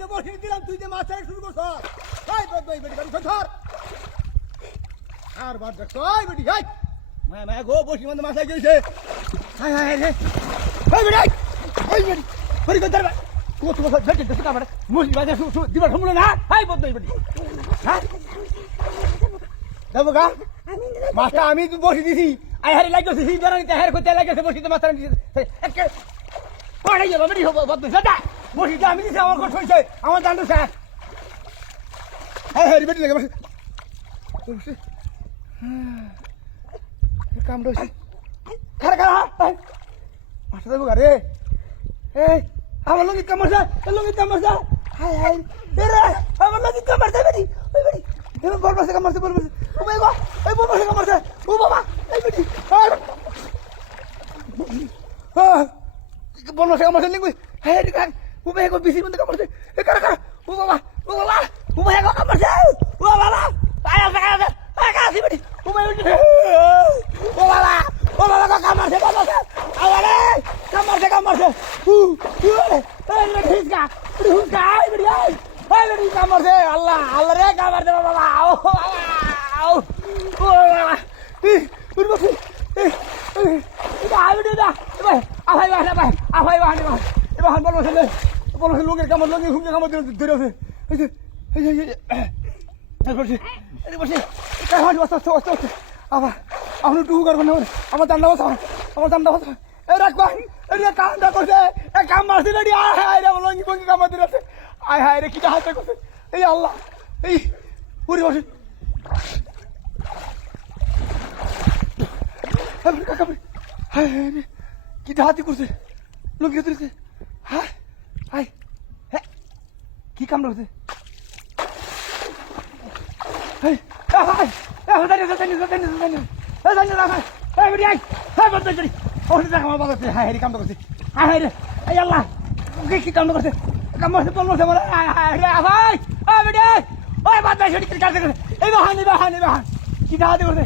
যে বসিয়ে দিলাম তুই যে মাছ ছাড়া শুরু করছ হাই বদমাই বেটি গাড়ি ধর আর বাদ দেখ ওই বেটি হাই মা গো বসি মধ্যে মাছ গেছে হাই হাই রে ওই বেটি ওই বেটি বড়ি ধর কত কত বেটি দেখতে কামড় মুসি বাজে দিবার সম্ভব না হাই বদমাই বেটি হ্যাঁ দেবো গা মাছটা আমি বসি দিছি আই হারি লাগছে সেই বেড়ানিতে হার করতে লাগছে বসিতে মাছ একে পড়ে যাবে বেটি বদমাই দাদা বসিতে আমি দিছি আমার কথা হইছে আমার জানতো স্যার হ্যাঁ হ্যাঁ বেটি লাগে বসে কাম রয়েছে খারা খারা মাছটা দেবো গা রে এই আমার লঙ্গিত কামড়ছে লঙ্গিত কামড়ছে হাই হাই রে আমার লঙ্গিত কামড়ছে বেটি ওই বেটি এবার বলবাসে কামড়ছে বলবাসে ও ভাই গো এই বলবাসে কামড়ছে ও বাবা এই বেটি বলবাসে কামড়ছে লিঙ্গুই হাই রে কান ও ভাই গো বিসি মধ্যে কামড়ছে এ কারা কারা ও বাবা ও ভাই গো কামড়ছে ও বাবা আয় আয় কাছি বেটি ও ভাই ও বাবা কামড়ছে বলবাসে আরে কামড়ছে এই ঠিকা ঠিকা আই বেটি আই এই বেটি কামড়ছে আল্লাহ আল্লাহ রে কামড়ছে বাবা ও বাবা ও বাবা বলবাসে এটা আই বেটি দা ভাই আভাই ভাই আভাই এবার বলবাসে লোকের কামড় লোকে হুমকে কামড় ধরে আছে এই বসে কাই হয় আস্তে আবার আপনি টুকু করবেন না আমার দান্ডা বসা এই রাখবা এই কামটা করছে এই কাম মারছে রেডি আয় হায় রে লঙ্গি বঙ্গি কাম দিয়ে আছে আয় হায় রে কিটা হাতে করছে এই আল্লাহ এই পুরি বসে হায় হায় রে কিটা হাতে করছে লঙ্গি দিয়েছে হায় হায় হ্যাঁ কি কাম করছে এই হায় কাম করছে হায় রে এই আল্লাহ কি কাম করছে কাম করছে বলছে বলে ভাই ওই বাদ এই বাহানি কি হাতে করছে